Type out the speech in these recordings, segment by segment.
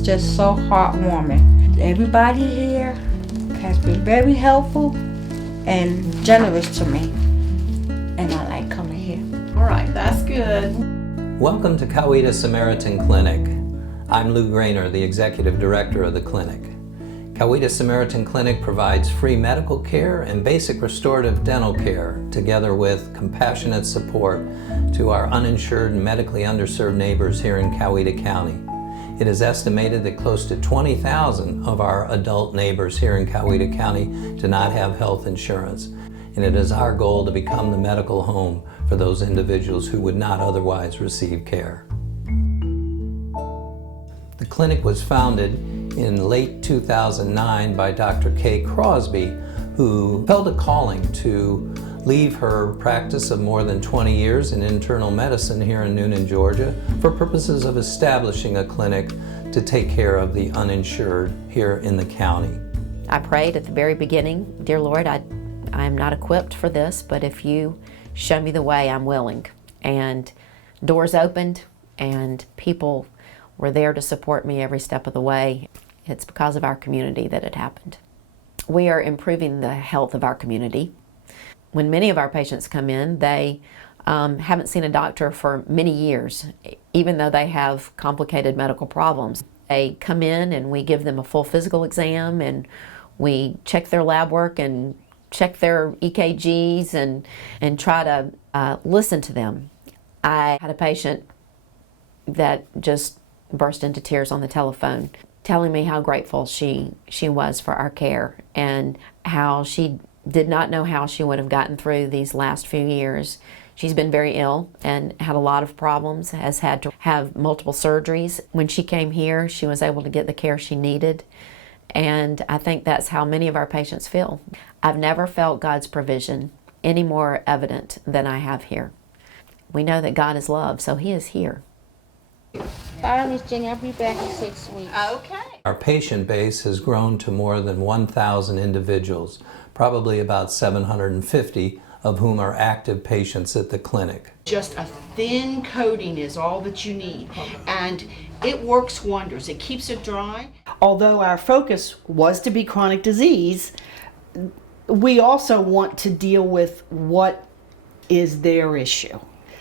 is just so heartwarming. Everybody here has been very helpful and generous to me, and I like coming here. All right, that's good. Welcome to Coweta Samaritan Clinic. I'm Lou GRANER, the Executive Director of the clinic. Coweta Samaritan Clinic provides free medical care and basic restorative dental care, together with compassionate support to our uninsured and medically underserved neighbors here in Coweta County. It is estimated that close to 20,000 of our adult neighbors here in Coweta County do not have health insurance, and it is our goal to become the medical home for those individuals who would not otherwise receive care. The clinic was founded in late 2009 by Dr. Kay Crosby, who felt a calling to leave her practice of more than 20 years in internal medicine here in Newnan, Georgia, for purposes of establishing a clinic to take care of the uninsured here in the county. I prayed at the very beginning, dear Lord, I'm not equipped for this, but if you show me the way, I'm willing. And doors opened and people were there to support me every step of the way. It's because of our community that it happened. We are improving the health of our community. When many of our patients come in, they haven't seen a doctor for many years, even though they have complicated medical problems. They come in and we give them a full physical exam and we check their lab work and check their EKGs and try to listen to them. I had a patient that just burst into tears on the telephone, telling me how grateful she was for our care and how she did not know how she would have gotten through these last few years. She's been very ill and had a lot of problems, has had to have multiple surgeries. When she came here, she was able to get the care she needed, and I think that's how many of our patients feel. I've never felt God's provision any more evident than I have here. We know that God is love, so He is here. Bye, Miss Jenny. I'll be back in 6 weeks. Okay. Our patient base has grown to more than 1,000 individuals, probably about 750 of whom are active patients at the clinic. Just a thin coating is all that you need, and it works wonders. It keeps it dry. Although our focus was to be chronic disease, we also want to deal with what is their issue.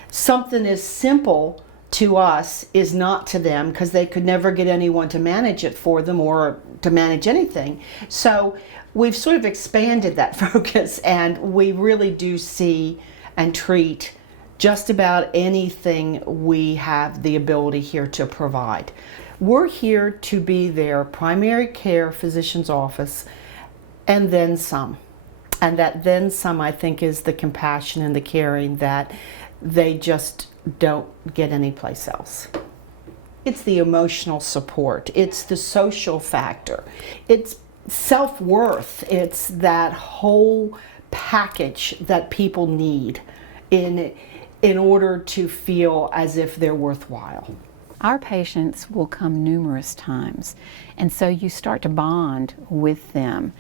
Something as simple to us is not to them, because they could never get anyone to manage it for them or to manage anything. So we've sort of expanded that focus, and we really do see and treat just about anything we have the ability here to provide. We're here to be their primary care physician's office and then some. And that then some, I think, is the compassion and the caring that they just don't get anyplace else. It's the emotional support, it's the social factor, it's self-worth, it's that whole package that people need in order to feel as if they're worthwhile. Our patients will come numerous times, and so you start to bond with them,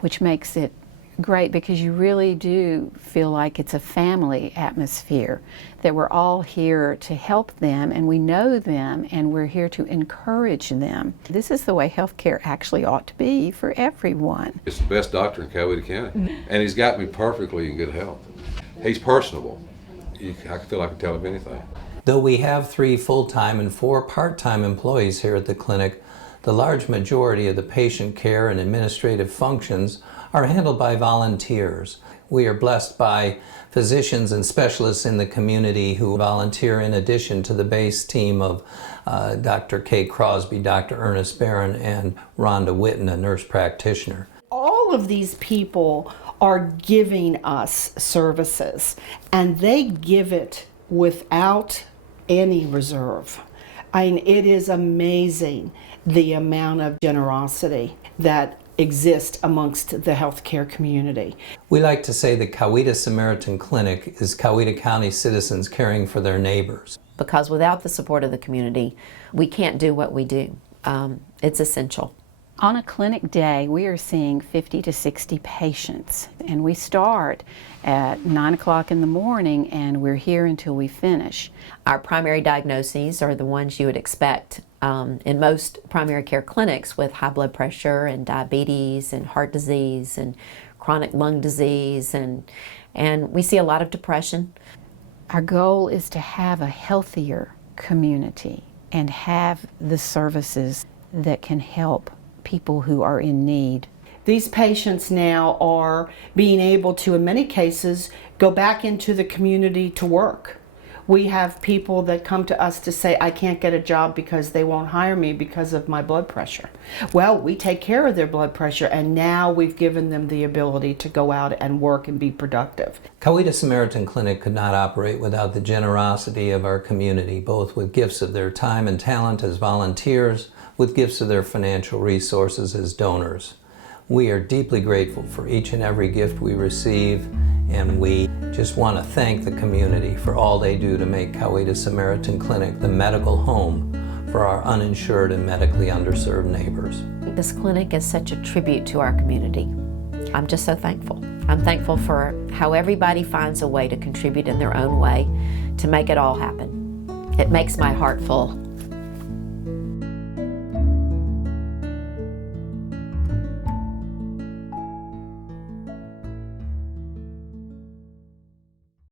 which makes it great, because you really do feel like it's a family atmosphere, that we're all here to help them and we know them and we're here to encourage them. This is the way healthcare actually ought to be for everyone. It's the best doctor in Coweta County, and he's got me perfectly in good health. He's personable. I feel like I can tell him anything. Though we have 3 full-time and 4 part-time employees here at the clinic, the large majority of the patient care and administrative functions are handled by volunteers. We are blessed by physicians and specialists in the community who volunteer in addition to the base team of Dr. Kay Crosby, Dr. Ernest Barron, and Rhonda Witten, a nurse practitioner. All of these people are giving us services, and they give it without any reserve. I mean, it is amazing the amount of generosity that exist amongst the healthcare community. We like to say the Coweta Samaritan Clinic is Coweta County citizens caring for their neighbors. Because without the support of the community, we can't do what we do. It's essential. On a clinic day, we are seeing 50 to 60 patients, and we start at 9 o'clock in the morning and we're here until we finish. Our primary diagnoses are the ones you would expect in most primary care clinics with high blood pressure and diabetes and heart disease and chronic lung disease, and we see a lot of depression. Our goal is to have a healthier community and have the services that can help people who are in need. These patients now are being able to, in many cases, go back into the community to work. We have people that come to us to say, I can't get a job because they won't hire me because of my blood pressure. Well, we take care of their blood pressure, and now we've given them the ability to go out and work and be productive. Coweta Samaritan Clinic could not operate without the generosity of our community, both with gifts of their time and talent as volunteers, with gifts of their financial resources as donors. We are deeply grateful for each and every gift we receive, and we just want to thank the community for all they do to make Coweta Samaritan Clinic the medical home for our uninsured and medically underserved neighbors. This clinic is such a tribute to our community. I'm just so thankful. I'm thankful for how everybody finds a way to contribute in their own way to make it all happen. It makes my heart full.